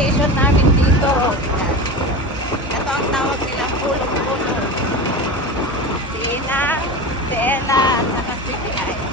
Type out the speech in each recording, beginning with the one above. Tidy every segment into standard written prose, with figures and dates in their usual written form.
station namin dito. Yan. Ito ang tawag nilang pulong-pulo. Sinang, Bella, at saka CPI.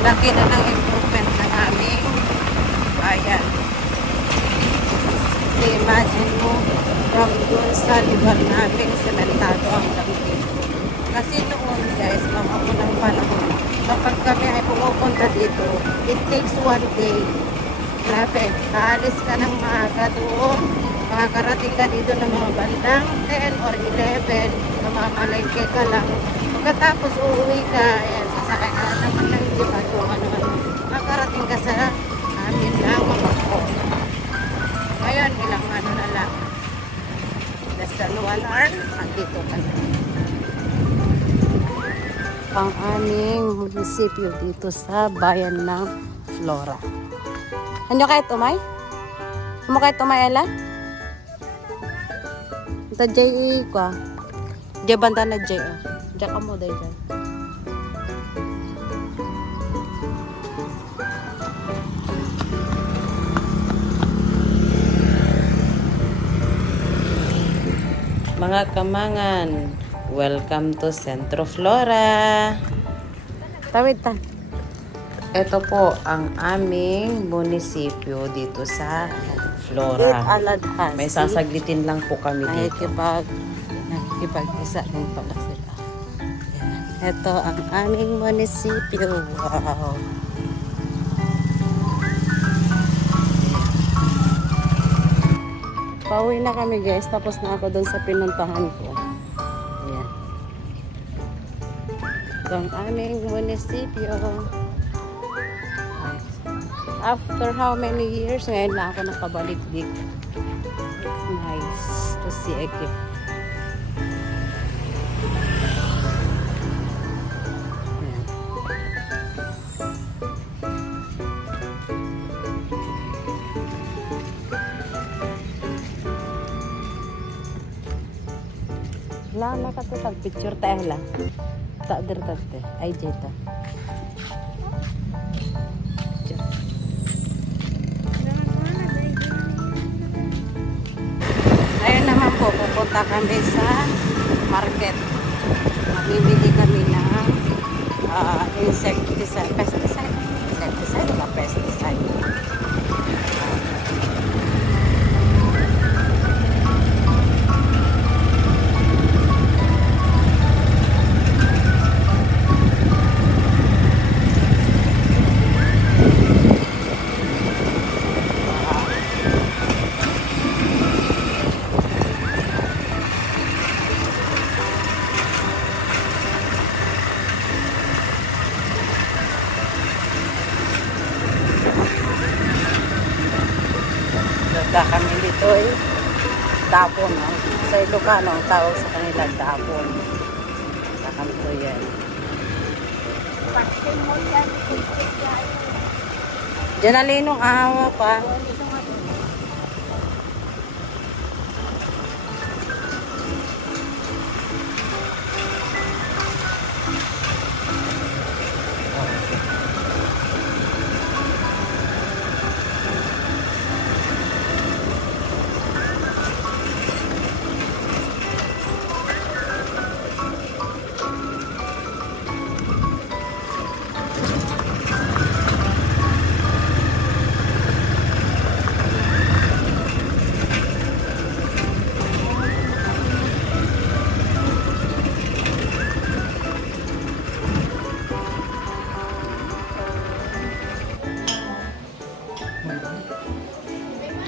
Laki na ng improvement ng aming bayan. Kasi imagine mo, from doon sa lugar namin, sementado hanggang dito. Kasi noon guys, mga unang panahon, kapag kami ay pumupunta dito, it takes one day. Grabe, kaalis ka ng maaga doon, makakarating ka dito ng mga bandang 10 or 11, namamalengke ka lang. Pagkatapos uuwi ka, ayan, sasakay ka naman ng jeep at kung ano-ano. Makarating ka sa amin lang mga po. Ngayon, ilang ano na lang. Less than 1 hour, andito ka na. Ang aming munisipyo dito sa bayan ng Flora. Ano kahit umay? Ano kahit umay ala? Ito J.E. ko. J banda na J. Diyan ka mo dahil dyan. Mga kamangan, welcome to Centro Flora. Tawid ta. Ito po ang aming munisipyo dito sa Flora. May sasaglitin lang po kami dito. Nakikipag-isa din pala sila. Yan. Ito ang aming munisipyo. Wow! Pauwi na kami guys. Tapos na ako doon sa pinuntahan ko. Yan. Ito ang aming munisipyo. After how many years, ngayon na ako nakabalik dito. It's nice to see again. Ayan. Wala na ka ito. Picture tayo lang. Tak dertate. Ay, jeta. Pupunta kami sa market. Mamimili kami ng insecticide, pesticide o pesticide. Kami dito ay dapon. Sa Ilocano, ang tawag sa kanila dapon. Kami to yan. Diyan na linong awa pa.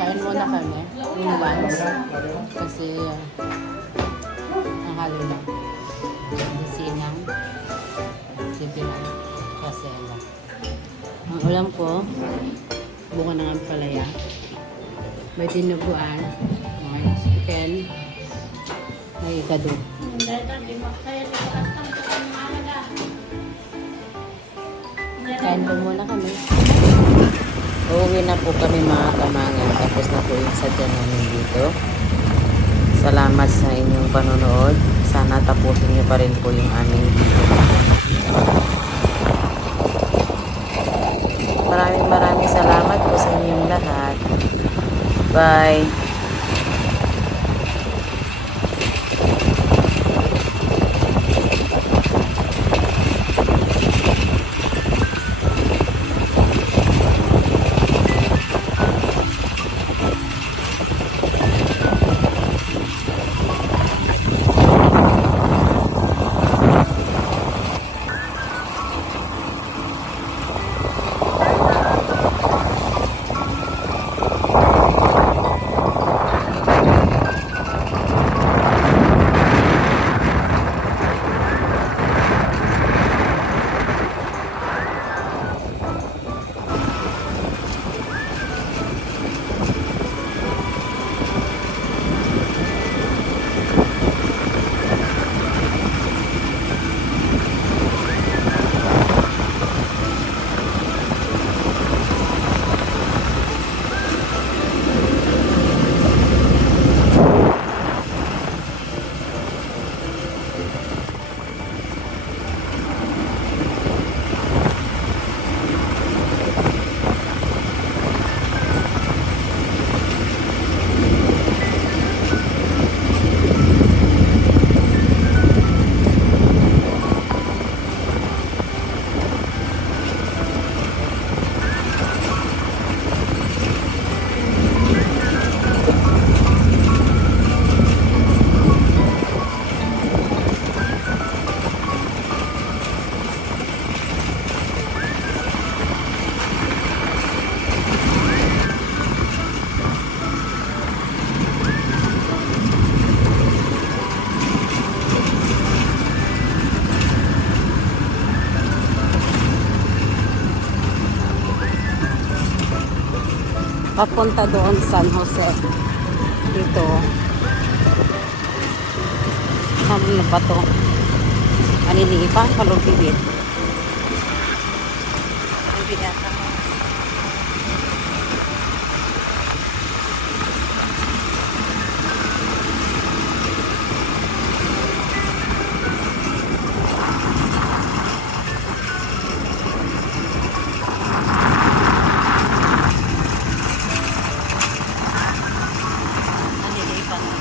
Kain muna kami. Yung lunch. Kasi ang halo lang. Sinang. Sibilang. Kasela. Ang ulam ko, bunga ng ampalaya. May dinuguan. May chicken. May gado. Kain po muna kami. Uuwi na po kami mga kamangan. Tapos na po yung sadya namin dito. Salamat sa inyong panonood. Sana tapusin niyo pa rin po yung aming video. Maraming salamat po sa inyong lahat. Bye! papunta doon San Jose. Dito. Ano ba to? Aninipan, palubigit. Ang binata mo. Aninipan mo.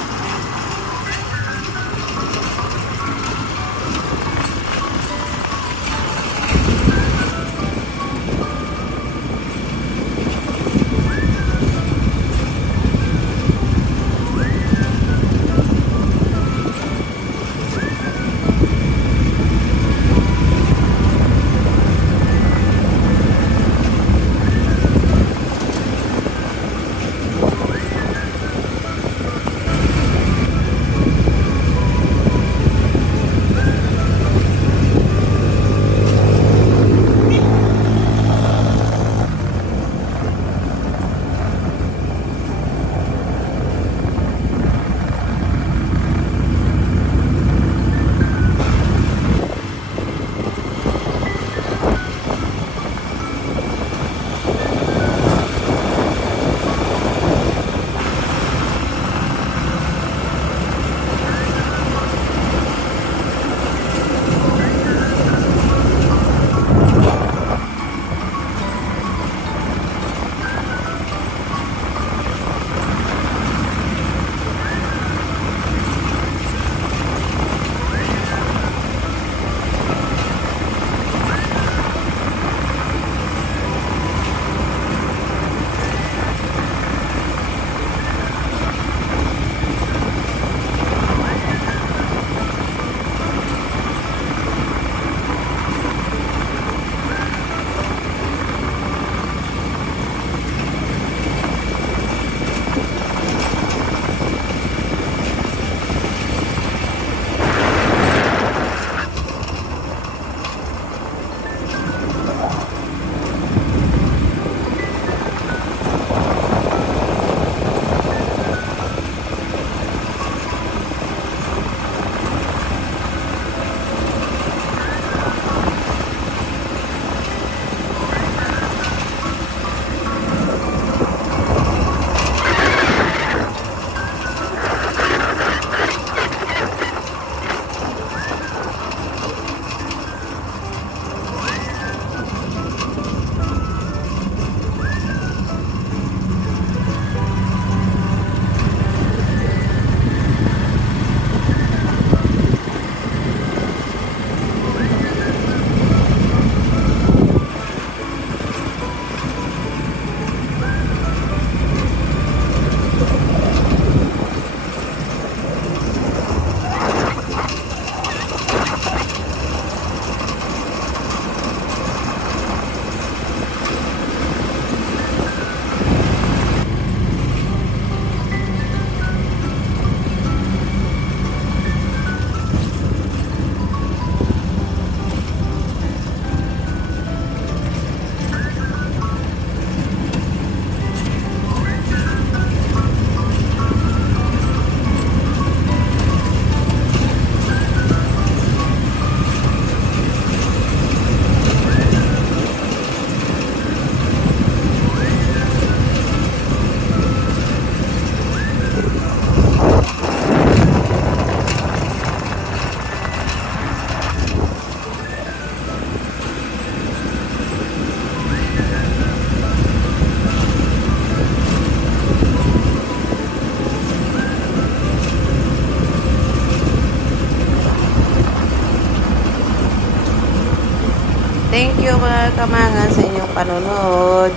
Thank you mga kamangan sa inyong panonood.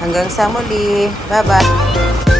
Hanggang sa muli. Bye-bye.